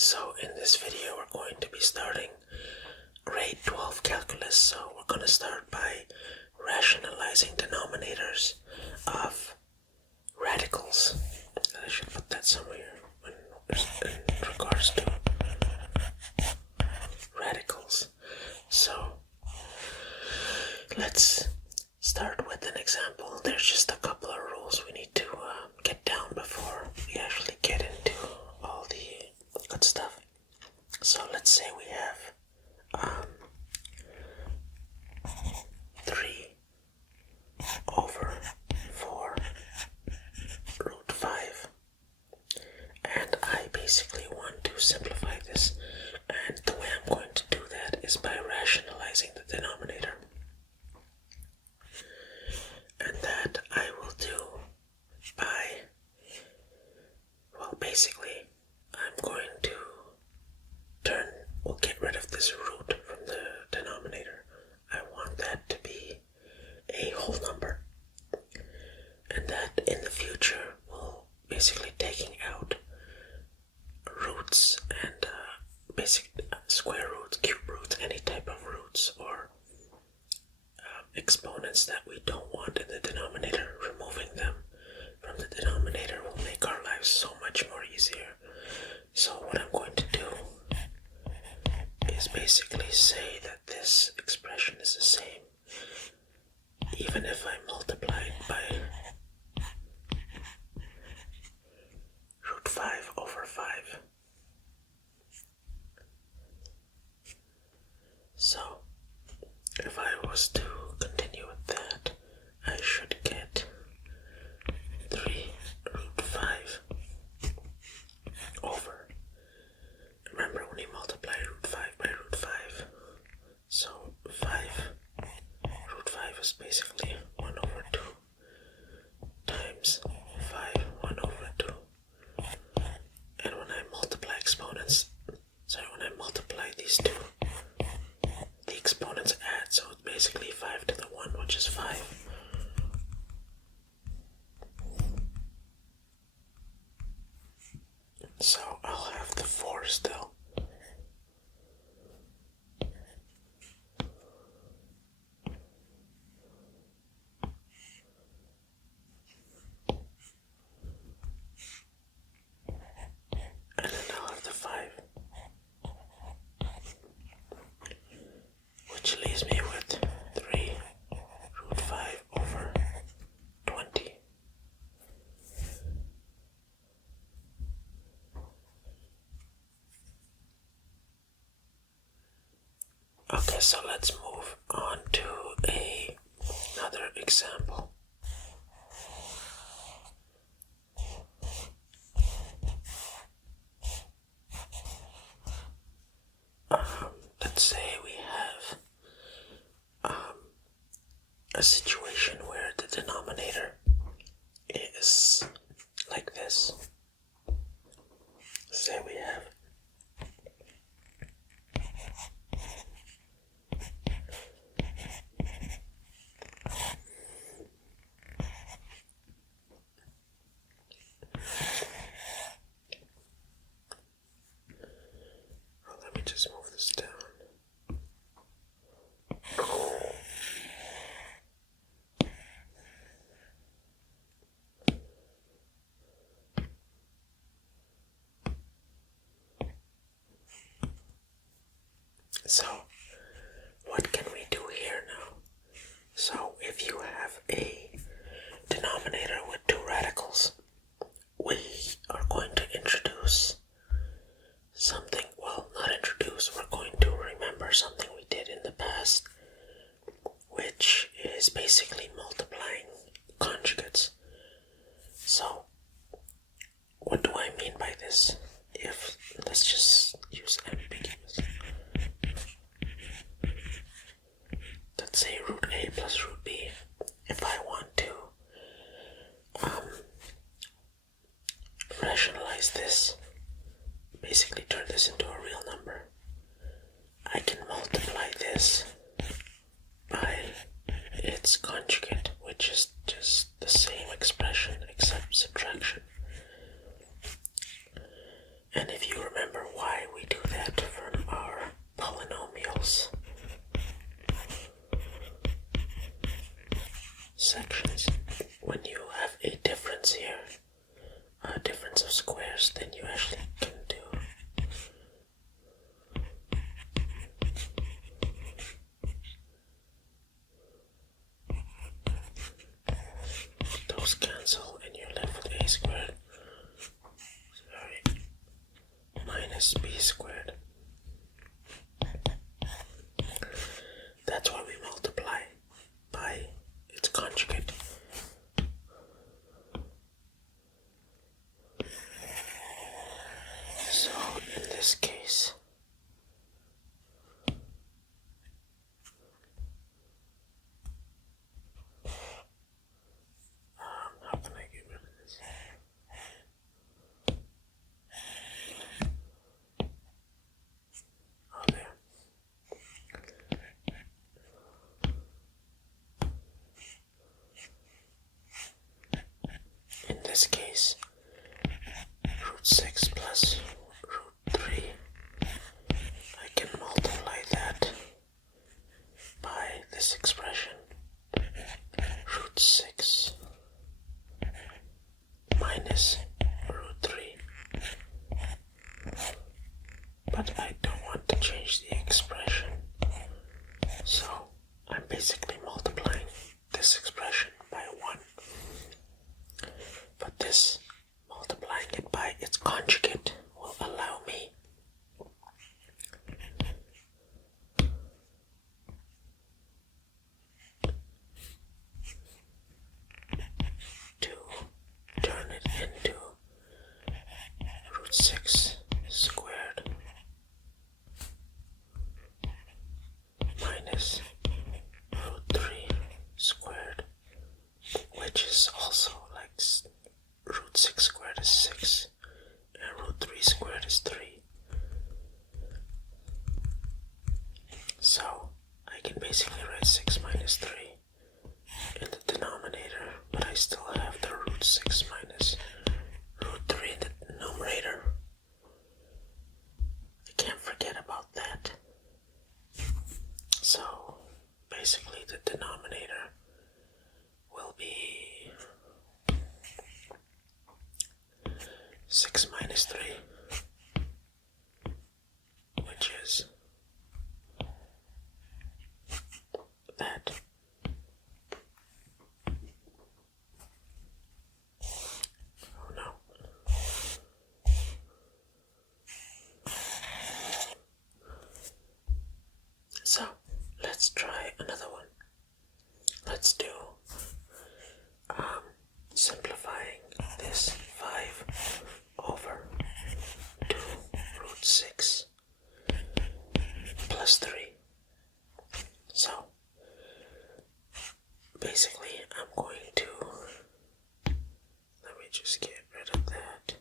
So in this video we're going to be starting grade 12 calculus. So we're going to start by rationalizing denominators of radicals. I should put that somewhere in regards to radicals. So let's start with an example. There's just a couple of rules we need to get down before we actually get into all the good stuff. So let's say we have 3 over 4 root 5, and I basically want to simplify this, and the way I'm going to do that is by rationalizing the denominator, and that I will do by, well, basically I'm going to we'll get rid of this root from the denominator. I want that to be a whole number, and that in the future we'll basically taking out roots and basic square roots, cube roots, any type of roots or exponents that we don't want in the denominator. Removing them from the denominator will make our lives so much more easier. So what I'm going to do is basically say that this expression is the same even if I multiply it by root 5 over 5. So if I was to continue with that, I should get 3 root 5 over, remember when you multiply root 5 by root 5, so 5 root 5 is basically 1 over 2 times 5, 1 over 2, and when I multiply when I multiply these two, the exponents add, so it's basically 5 to the 1, which is 5. So I'll have the 4 still. And then I'll have the 5. Which leaves me with 3 root 5 over 20. Okay, so let's move on to another example. Let's say we have a situation where the denominator is like this. Say we have let me just move this down. So, what can we do here now? So, if you have a denominator with 2 radicals, we are going to introduce something, well, not introduce, we're going to remember something we did in the past, which is basically multiplying conjugates. So, what do I mean by this? Let's just use ambiguous. Let's say root A plus root B. If I want to rationalize this, basically turn this into a real number, I can multiply this by its conjugate, which is just the same expression except subtraction. And if you remember why actually can do those cancel and you're left with a squared. Sorry. Minus b squared. That's why we multiply by its conjugate. So in this case, how can I get rid of this? Oh, there. In this case, root 6 plus root 3, I can multiply that by this expression, root 6 minus root 3. But I don't want to change the expression, so I'm basically multiplying this expression by 1. But this, multiplying it by its conjugate, will allow me to turn it into root 6 squared minus root 3 squared, which is also like root 6 squared is 6 and root 3 squared is 3. So I can basically write 6 minus 3 in the denominator, but I still have the root 6 minus root 3 in the numerator. I can't forget about that. So basically the denominator will be 6 minus 3, which is that. Oh no. So let's try another one. Let's do simplifying this 5 over 2 root 6 plus 3. So basically I'm going to, let me just get rid of that.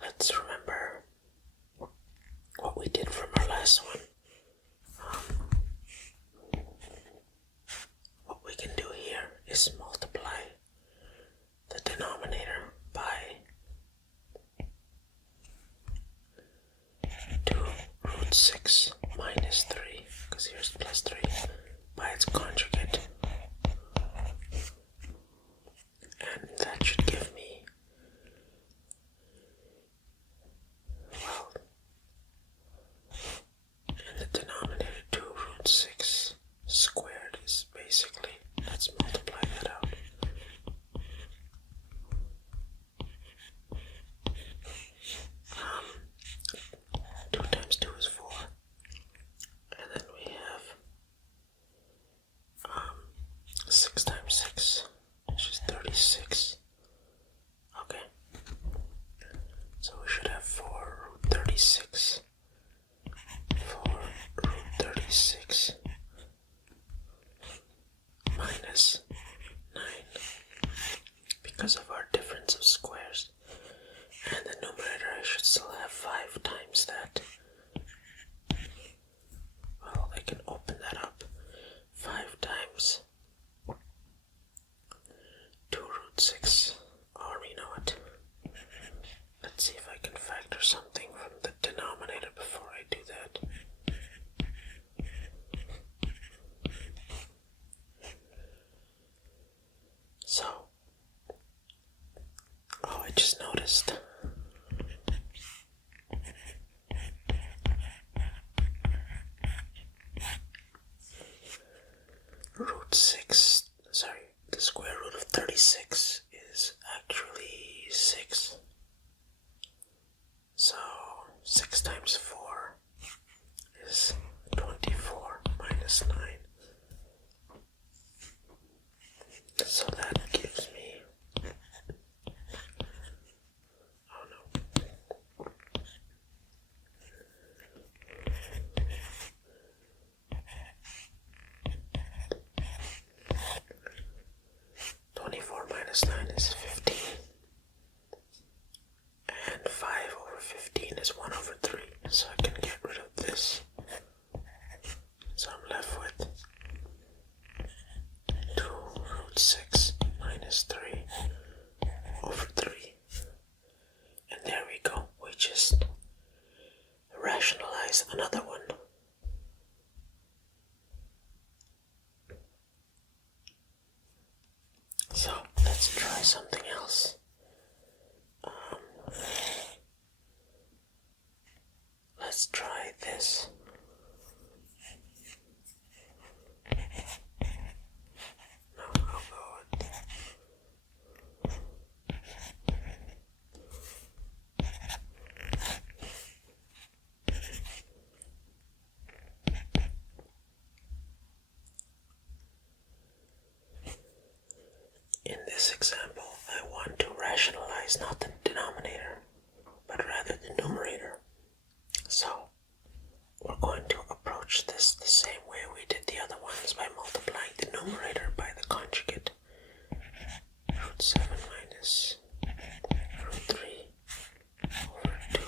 Let's remember what we did from our last one. What we can do here is multiply the denominator by 2 root 6 minus 3, because here's plus 3, by its conjugate. And that should give me, well, in the denominator 2 root 6 squared is basically, let's multiply that out. 2 times 2 is 4. And then we have 6 times 6, which is 36. Okay. So we should have 4 root 36. 4 root 36 minus 9, because of our difference of squares. And the numerator, I should still have 5 times that. Well, I can open that up. 5 times 2 root 6, or you know what, simplest. The square root of 36 is actually 6. So 6 times 4 is 24 minus 9. So that gives me, 24 minus 9 is 15. And 5 over 15 is 1 over 3. So I can get rid of this. So I'm left with 2 root 6 minus 3 over 3. And there we go. We just rationalize another one. So let's try something else. Let's try this. No, I'll go with in this example, I want to rationalize not the denominator, but rather the numerator. So, we're going to approach this the same way we did the other ones by multiplying the numerator by the conjugate. Root 7 minus root 3 over 2.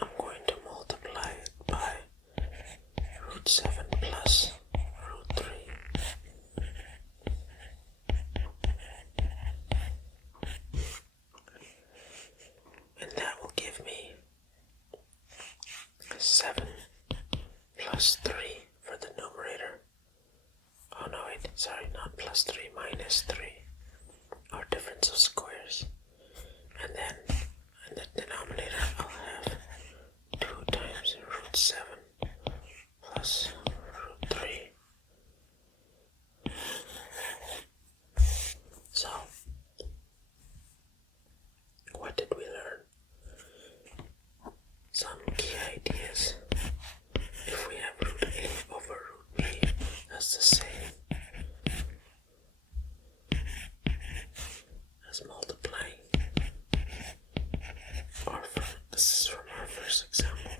I'm going to multiply it by root 7 plus root 3. And that will give me 7 plus 3 for the numerator. Oh no, wait, sorry, not plus 3, minus 3. Our difference of squares. And then in the denominator I'll have 2 times root 7 plus root 3. So, what did we learn? Some key ideas. If we have root A over root B, that's the same as multiplying. This is from our first example.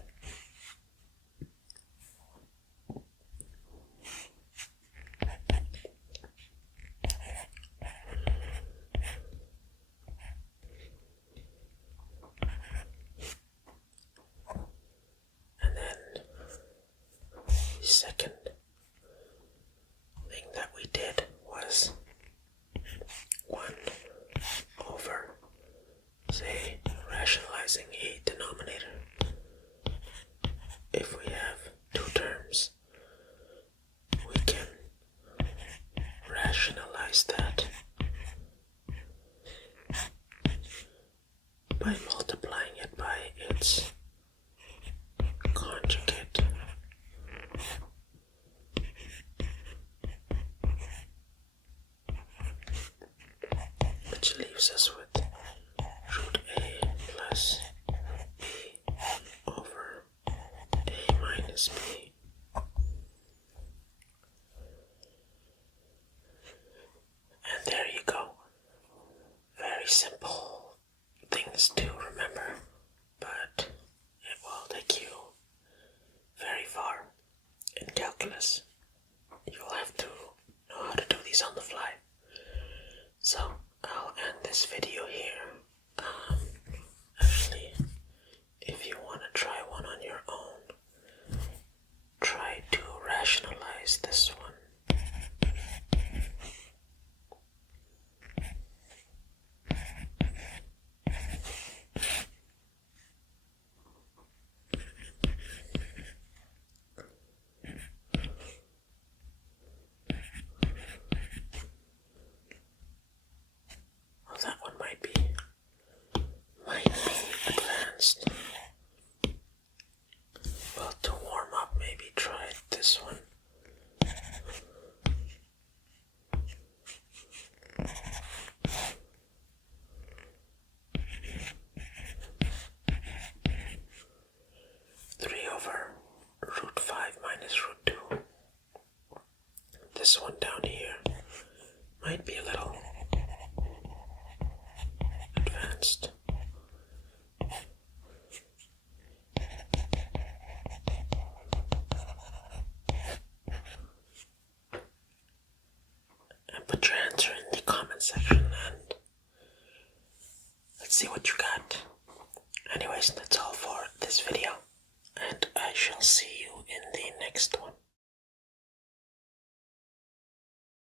And then the second thing that we did was 1 over, say, rationalizing a denominator. If we have 2 terms, we can rationalize that by multiplying it by its conjugate. Which leaves us with root A plus B over A minus B. And there you go. Very simple things to remember, but it will take you very far in calculus. You'll have to know how to do these on the fly. So I'll end this video here. Actually, if you want to try one on your own, try to rationalize this one. is root 2. This one down here might be a little advanced. And put your answer in the comment section and let's see what you got. Anyways, that's all for this video, and I shall see you in the next one.